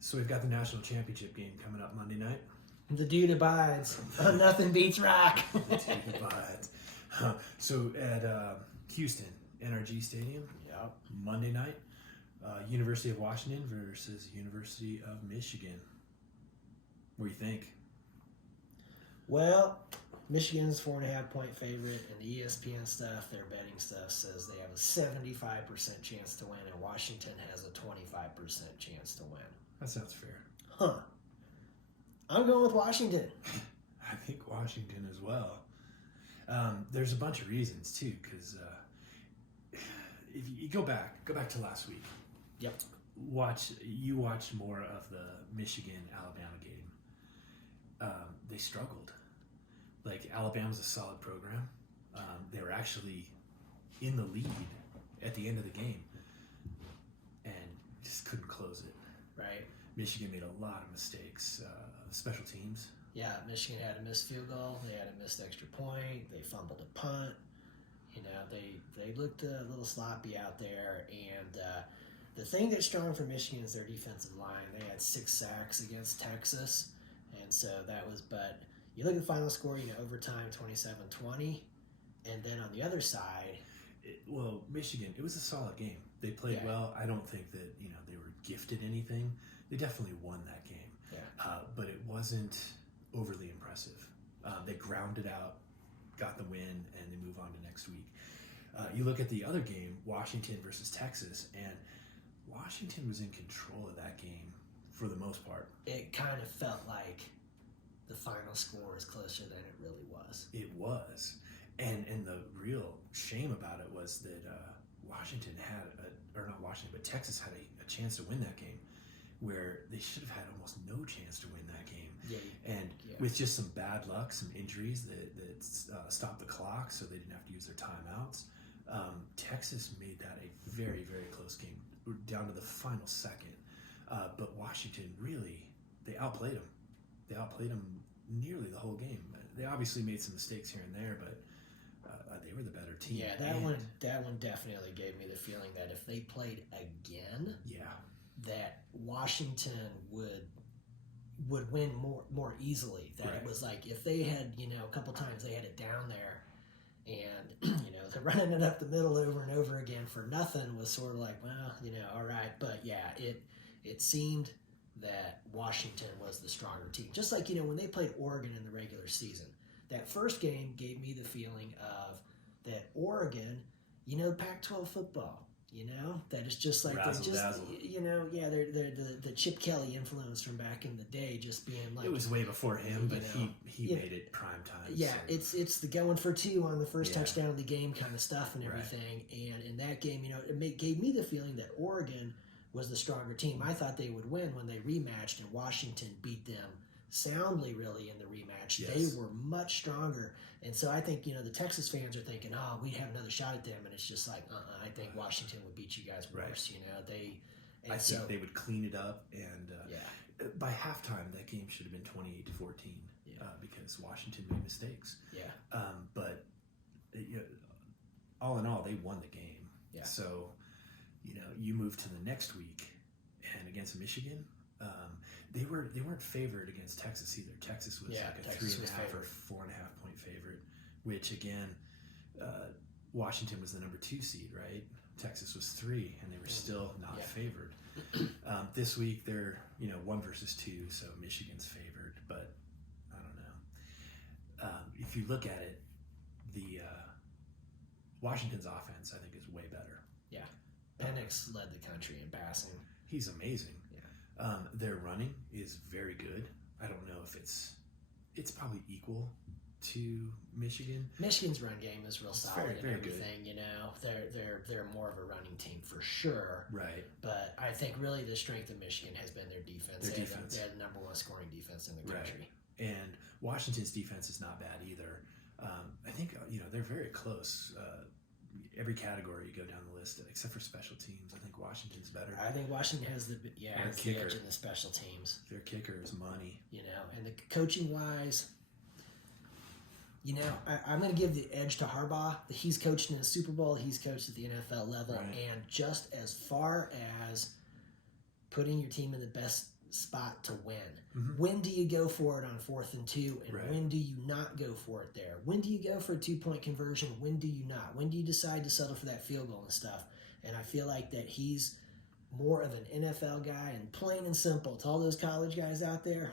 So we've got the national championship game coming up Monday night. The dude abides. Nothing beats rock. The dude abides. So at Houston, NRG Stadium, Yep. Monday night, University of Washington versus University of Michigan. What do you think? Well, Michigan's 4.5-point favorite, and the ESPN stuff, their betting stuff, says they have a 75% chance to win, and Washington has a 25% chance to win. That sounds fair. Huh. I'm going with Washington. I think Washington as well. There's a bunch of reasons too, because if you go back to last week. Yep. You watched more of the Michigan-Alabama game. They struggled. Like, Alabama's a solid program. They were actually in the lead at the end of the game and just couldn't close it. Right. Michigan made a lot of mistakes. Special teams. Yeah, Michigan had a missed field goal. They had a missed extra point. They fumbled a punt. You know, they looked a little sloppy out there. And the thing that's strong for Michigan is their defensive line. They had 6 sacks against Texas. And so that was, but you look at the final score, overtime 27-20. And then on the other side. Michigan, it was a solid game. They played well. I don't think that, they were gifted anything. They definitely won that game. Yeah. But it wasn't overly impressive. They grounded out, got the win, and they move on to next week. You look at the other game, Washington versus Texas, and Washington was in control of that game for the most part. It kind of felt like the final score was closer than it really was. It was. And the real shame about it was that Washington had, not Washington, but Texas had a chance to win that game, where they should have had almost no chance to win that game. Yeah. And with just some bad luck, some injuries that stopped the clock so they didn't have to use their timeouts, Texas made that a very, very close game, down to the final second. But Washington really, they outplayed them. They outplayed them nearly the whole game. They obviously made some mistakes here and there, but they were the better team. Yeah, that one definitely gave me the feeling that if they played again, that Washington would win more easily. That It was like if they had, a couple times they had it down there, and they're running it up the middle over and over again for nothing was sort of like, well, all right. But yeah, it seemed that Washington was the stronger team. Just like, when they played Oregon in the regular season. That first game gave me the feeling of that Oregon, Pac-12 football, that it's just like they're just, they're the Chip Kelly influence from back in the day, just being like, it was way before him, but he made it prime time. Yeah, so. it's the going for 2 on the first touchdown of the game kind of stuff and everything. Right. And in that game, it gave me the feeling that Oregon was the stronger team. I thought they would win when they rematched, and Washington beat them soundly, really, in the rematch. Yes. They were much stronger. And so I think, the Texas fans are thinking, oh, we'd have another shot at them. And it's just like, I think Washington would beat you guys worse. I think they would clean it up. And by halftime, that game should have been 28-14 because Washington made mistakes. Yeah. But all in all, they won the game. Yeah. So, you move to the next week, and against Michigan, they weren't favored against Texas either. Texas was like a 3.5 or 4.5 point favorite, which again, Washington was the number 2 seed, right? Texas was 3, and they were still not favored. This week they're 1 versus 2, so Michigan's favored, but I don't know. If you look at it, the Washington's offense I think is way better. Yeah, Penix led the country in passing. He's amazing. Yeah. Their running is very good. I don't know if it's probably equal to Michigan. Michigan's run game is real solid very and everything. Good. They're more of a running team for sure. Right. But I think really the strength of Michigan has been their defense. Their defense. They had the number 1 scoring defense in the country. Right. And Washington's defense is not bad either. I think they're very close. Every category you go down the list, except for special teams, I think Washington's better. I think Washington has the edge in the special teams. Their kicker is money. And the coaching wise, I'm going to give the edge to Harbaugh. He's coached in the Super Bowl. He's coached at the NFL level. Right. And just as far as putting your team in the best spot to win. Mm-hmm. When do you go for it on 4th and 2, and right. when do you not go for it there? When do you go for a 2-point conversion? When do you not? When do you decide to settle for that field goal and stuff? And I feel like that he's more of an NFL guy, and plain and simple, to all those college guys out there,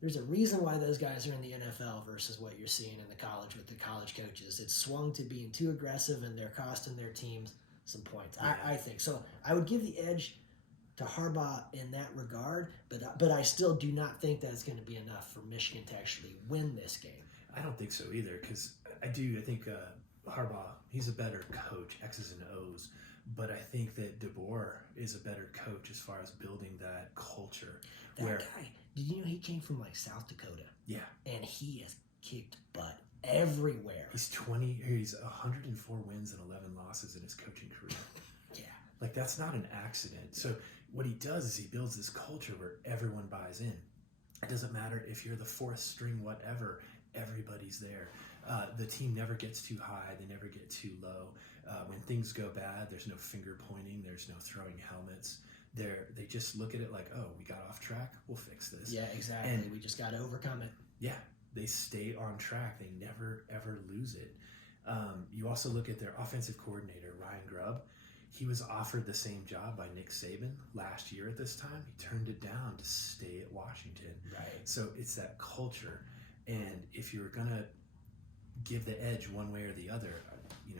there's a reason why those guys are in the NFL versus what you're seeing in the college with the college coaches. It's swung to being too aggressive, and they're costing their teams some points. I think so. I would give the edge to Harbaugh in that regard, but I still do not think that it's going to be enough for Michigan to actually win this game. I don't think so either, because I think Harbaugh, he's a better coach, X's and O's, but I think that DeBoer is a better coach as far as building that culture. That guy, did you know he came from like South Dakota? Yeah. And he has kicked butt everywhere. He's 104 wins and 11 losses in his coaching career. Yeah. Like, that's not an accident. So what he does is he builds this culture where everyone buys in. It doesn't matter if you're the fourth string, whatever, everybody's there. The team never gets too high. They never get too low. When things go bad, there's no finger pointing. There's no throwing helmets. They just look at it like, oh, we got off track. We'll fix this. Yeah, exactly. And we just got to overcome it. Yeah, they stay on track. They never, ever lose it. You also look at their offensive coordinator, Ryan Grubb. He was offered the same job by Nick Saban last year at this time. He turned it down to stay at Washington. Right. So it's that culture. And if you're going to give the edge one way or the other,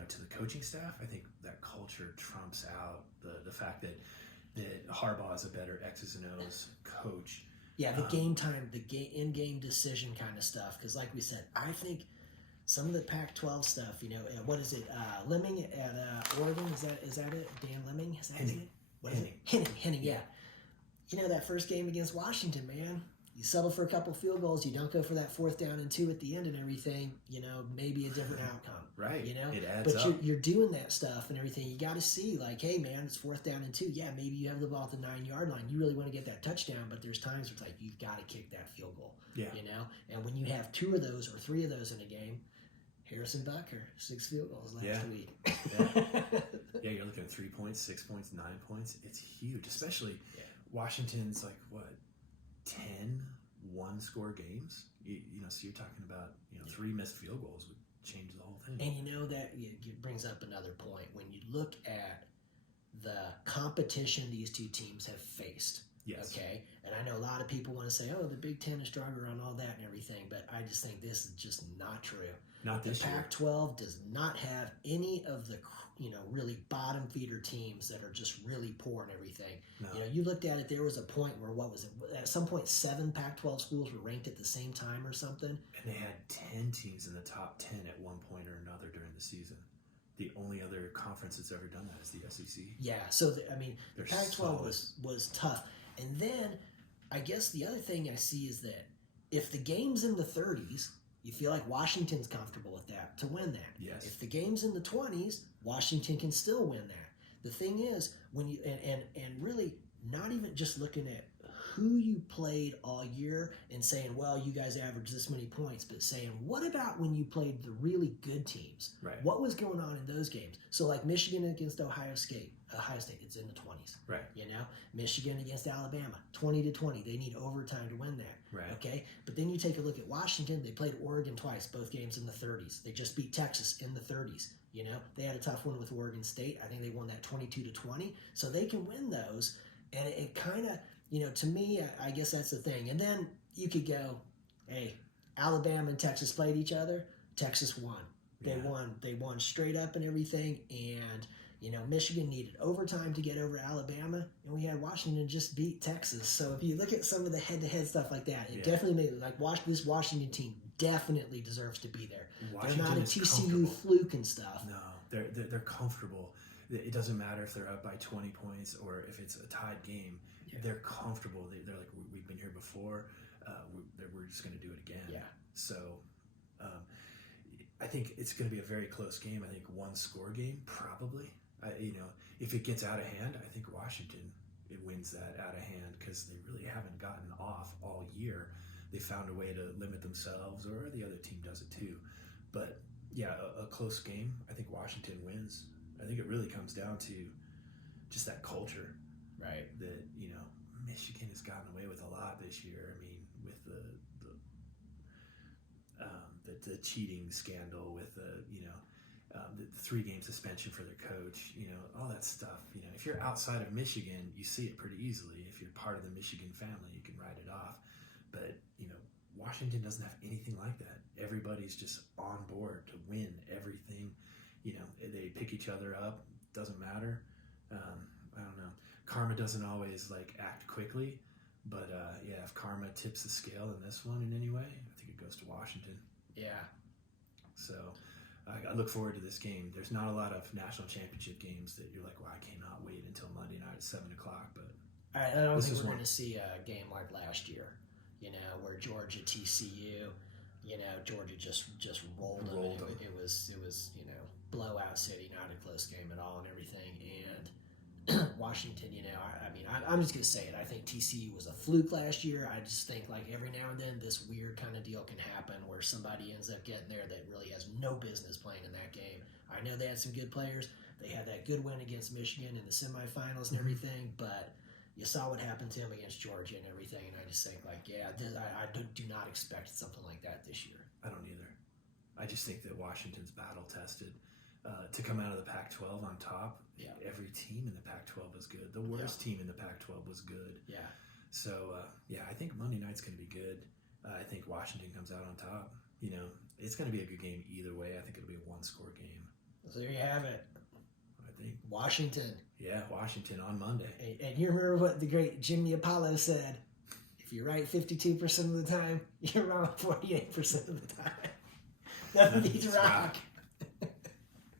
to the coaching staff, I think that culture trumps out the fact that Harbaugh is a better X's and O's coach. Yeah, the game time, in-game decision kind of stuff. Because like we said, I think some of the Pac-12 stuff, what is it? Lemming at Oregon, is that it? Dan Lemming, is that it? What is it? Henning, yeah. That first game against Washington, man, you settle for a couple field goals, you don't go for that 4th down and 2 at the end and everything, maybe a different outcome. Right. It adds up. But you're doing that stuff and everything. You got to see, like, hey, man, it's 4th down and 2. Yeah, maybe you have the ball at the 9-yard line. You really want to get that touchdown, but there's times where it's like, you've got to kick that field goal. Yeah. And when you have 2 of those or 3 of those in a game, Harrison Butker, 6 field goals last week. Yeah, you're looking at 3 points, 6 points, 9 points. It's huge, especially Washington's like, 10 one-score games? So you're talking about, 3 missed field goals would change the whole thing. And that it brings up another point. When you look at the competition these two teams have faced, yes. Okay? And I know a lot of people want to say, oh, the Big Ten is stronger on all that and everything, but I just think this is just not true. Not this year. The Pac-12 does not have any of the really bottom feeder teams that are just really poor and everything. No. You looked at it, there was a point where, what was it? At some point, 7 Pac-12 schools were ranked at the same time or something. And they had 10 teams in the top 10 at one point or another during the season. The only other conference that's ever done that is the SEC. Yeah, so the Pac-12 was tough. And then I guess the other thing I see is that if the game's in the 30s, you feel like Washington's comfortable with that to win that. Yes. If the game's in the 20s, Washington can still win that. The thing is, when you and really not even just looking at who you played all year and saying, well, you guys averaged this many points, but saying, what about when you played the really good teams? Right. What was going on in those games? So like Michigan against Ohio State, it's in the 20s. Right. Michigan against Alabama, 20-20. They need overtime to win that. Right. Okay. But then you take a look at Washington. They played Oregon twice, both games in the 30s. They just beat Texas in the 30s. They had a tough one with Oregon State. I think they won that 22-20. So they can win those. And it kind of, to me, I guess that's the thing. And then you could go, hey, Alabama and Texas played each other. Texas won. They won straight up and everything. And Michigan needed overtime to get over Alabama, and we had Washington just beat Texas. So if you look at some of the head-to-head stuff like that, it definitely made it this Washington team definitely deserves to be there. Washington they're not a TCU fluke and stuff. No, they're comfortable. It doesn't matter if they're up by 20 points or if it's a tied game. Yeah. They're comfortable. They're like, we've been here before. We're just going to do it again. Yeah. So I think it's going to be a very close game. I think 1-score game, probably. If it gets out of hand, I think Washington wins that out of hand because they really haven't gotten off all year. They found a way to limit themselves, or the other team does it too. But yeah, a close game. I think Washington wins. I think it really comes down to just that culture, right? That Michigan has gotten away with a lot this year. I mean, with the cheating scandal, with the 3-game suspension for their coach, all that stuff. If you're outside of Michigan, you see it pretty easily. If you're part of the Michigan family, you can write it off. But Washington doesn't have anything like that. Everybody's just on board to win everything. They pick each other up. Doesn't matter. I don't know. Karma doesn't always act quickly, but if karma tips the scale in this one in any way, I think it goes to Washington. Yeah. So I look forward to this game. There's not a lot of national championship games that you're like, well, I cannot wait until Monday night at 7:00. But I don't think we're going to see a game like last year, where Georgia TCU, Georgia just rolled them. It was blowout city, not a close game at all, and everything. And Washington, I'm just gonna say it. I think TCU was a fluke last year. I just think every now and then this weird kind of deal can happen where somebody ends up getting there that really has no business playing in that game. I know they had some good players. They had that good win against Michigan in the semifinals and everything, but you saw what happened to him against Georgia and everything, and I just think I do not expect something like that this year. I don't either. I just think that Washington's battle tested. To come out of the Pac-12 on top, every team in the Pac-12 was good. The worst team in the Pac-12 was good. Yeah. So, I think Monday night's going to be good. I think Washington comes out on top. It's going to be a good game either way. I think it'll be a one-score game. So there you have it. I think. Washington. Yeah, Washington on Monday. And you remember what the great Jimmy Apollo said? If you're right 52% of the time, you're wrong 48% of the time. Nothing beats rock.